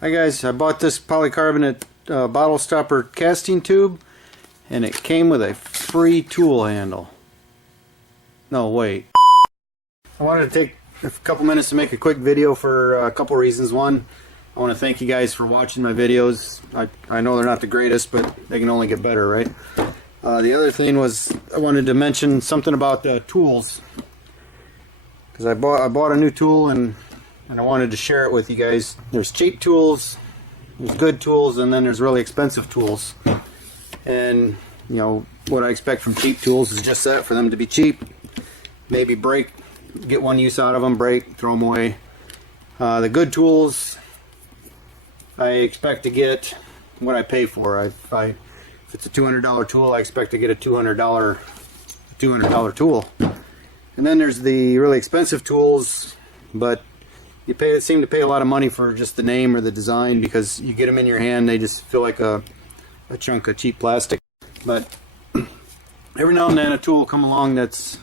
Hi guys, I bought this polycarbonate bottle stopper casting tube, and it came with a free tool handle. No, wait. I wanted to take a couple minutes to make a quick video for a couple reasons. One, I want to thank you guys for watching my videos. I know they're not the greatest, but they can only get better, right? The other thing was I wanted to mention something about tools, because I bought a new tool and I wanted to share it with you guys. There's cheap tools, there's good tools, and then there's really expensive tools. And you know what I expect from cheap tools is just that, for them to be cheap. Maybe break, get one use out of them, break, throw them away. The good tools, I expect to get what I pay for. If it's a $200 tool, I expect to get a $200 tool. And then there's the really expensive tools, but you seem to pay a lot of money for just the name or the design, because you get them in your hand, they just feel like a chunk of cheap plastic. But every now and then a tool will come along that's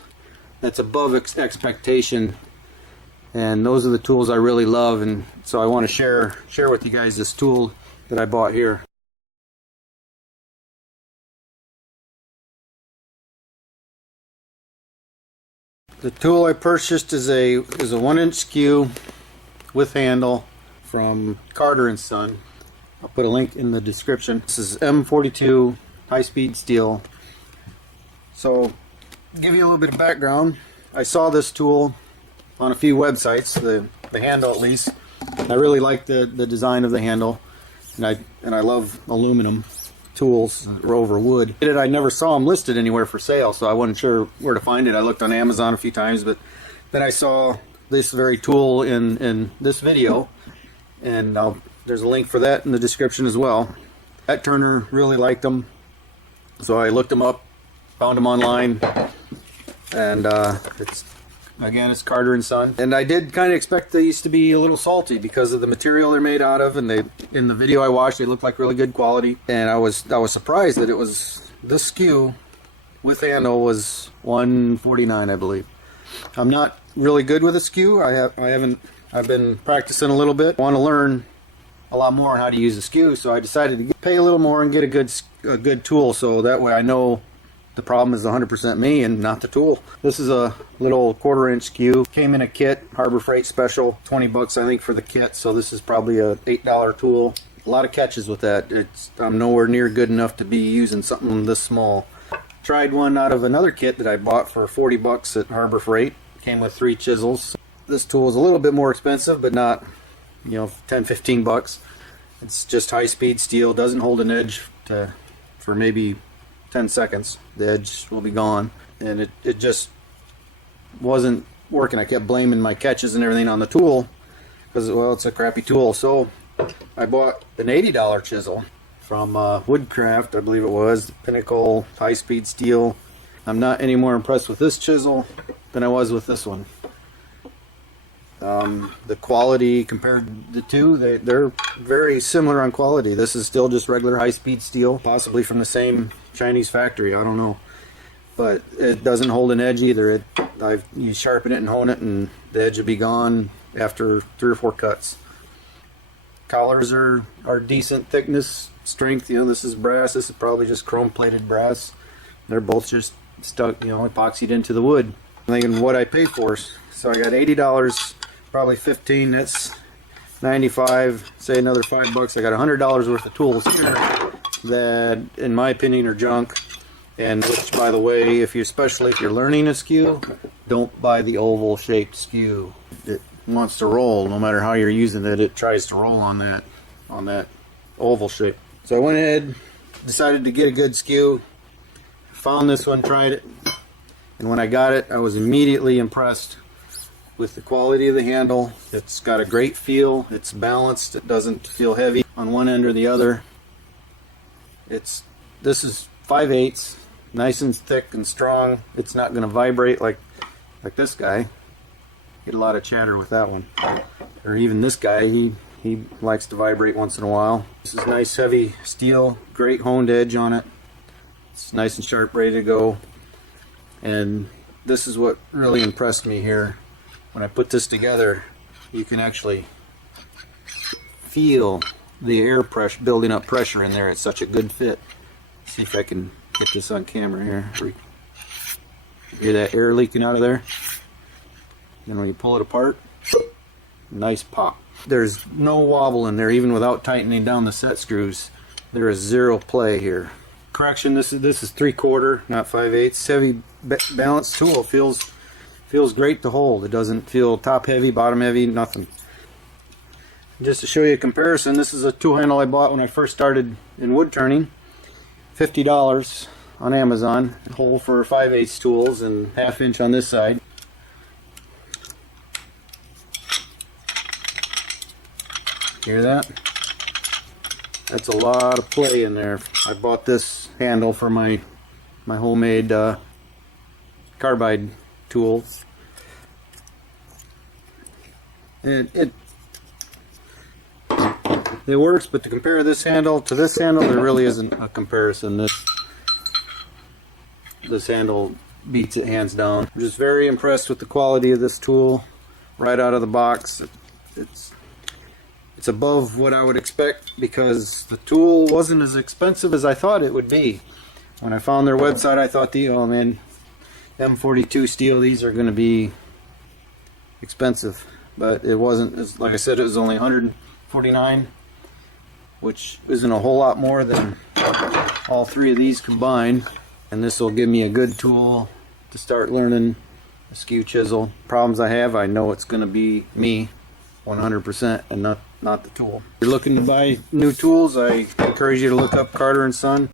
above expectation, and those are the tools I really love. And so I want to share with you guys this tool that I bought here. The tool I purchased is a 1-inch skew with handle from Carter & Son. I'll put a link in the description. This is M42 high-speed steel. So, to give you a little bit of background, I saw this tool on a few websites, the handle at least. I really like the design of the handle, and I love aluminum tools over wood. I never saw them listed anywhere for sale, so I wasn't sure where to find it. I looked on Amazon a few times, but then I saw this very tool in this video, and there's a link for that in the description as well. That Turner really liked them, so I looked them up, found them online, and it's Carter & Son. And I did kind of expect these to be a little salty because of the material they're made out of, and in the video I watched, they looked like really good quality. And I was surprised that it was this skew with handle was $149, I believe. I'm not really good with a skew. I've been practicing a little bit. I want to learn a lot more on how to use a skew, so I decided to pay a little more and get a good tool, so that way I know the problem is 100% me and not the tool. This is a little 1/4-inch skew. Came in a kit, Harbor Freight special, 20 bucks I think for the kit, so this is probably a $8 tool. A lot of catches with that. I'm nowhere near good enough to be using something this small. Tried one out of another kit that I bought for 40 bucks at Harbor Freight. Came with 3 chisels. This tool is a little bit more expensive, but not, 10-15 bucks. It's just high-speed steel, doesn't hold an edge for maybe 10 seconds. The edge will be gone, and it just wasn't working. I kept blaming my catches and everything on the tool because, well, it's a crappy tool. So I bought an $80 chisel from Woodcraft, I believe it was, Pinnacle high-speed steel. I'm not any more impressed with this chisel than I was with this one. The quality compared to the two, they're very similar on quality. This is still just regular high-speed steel, possibly from the same Chinese factory, I don't know. But it doesn't hold an edge either. You sharpen it and hone it, and the edge will be gone after 3 or 4 cuts. Collars are decent thickness, strength. This is brass. This is probably just chrome-plated brass. They're both just stuck, epoxied into the wood. I'm thinking what I paid for. So I got $80, probably 15. That's 95. Say another 5 bucks. I got $100 worth of tools here that, in my opinion, are junk. And which, by the way, especially if you're learning a skew, don't buy the oval-shaped skew. It wants to roll. No matter how you're using it, it tries to roll on that oval shape. So I went ahead, decided to get a good skew. Found this one, tried it, and when I got it, I was immediately impressed with the quality of the handle. It's got a great feel. It's balanced. It doesn't feel heavy on one end or the other. This is 5/8, nice and thick and strong. It's not going to vibrate like this guy. Get a lot of chatter with that one. Or even this guy, he likes to vibrate once in a while. This is nice heavy steel, great honed edge on it. It's nice and sharp, ready to go. And this is what really impressed me here. When I put this together, you can actually feel the air pressure building up pressure in there. It's such a good fit. See if I can get this on camera here. Hear that air leaking out of there? And when you pull it apart, nice pop. There's no wobble in there, even without tightening down the set screws. There is zero play here. Correction, this is 3/4, not 5/8. Heavy balanced tool. Feels great to hold. It doesn't feel top heavy, bottom heavy, nothing. Just to show you a comparison, this is a tool handle I bought when I first started in wood turning. $50 on Amazon. Hole for 5/8 tools and 1/2 inch on this side. Hear that? That's a lot of play in there. I bought this handle for my homemade carbide tools. It works, but to compare this handle to this handle, there really isn't a comparison. This handle beats it hands down. I'm just very impressed with the quality of this tool right out of the box. It's above what I would expect because the tool wasn't as expensive as I thought it would be. When I found their website, I thought, oh man, M42 steel, these are going to be expensive. But it wasn't. Like I said, it was only $149, which isn't a whole lot more than all three of these combined. And this will give me a good tool to start learning a skew chisel. Problems I have, I know it's going to be me 100% and not the tool. If you're looking to buy new tools, I encourage you to look up Carter & Son.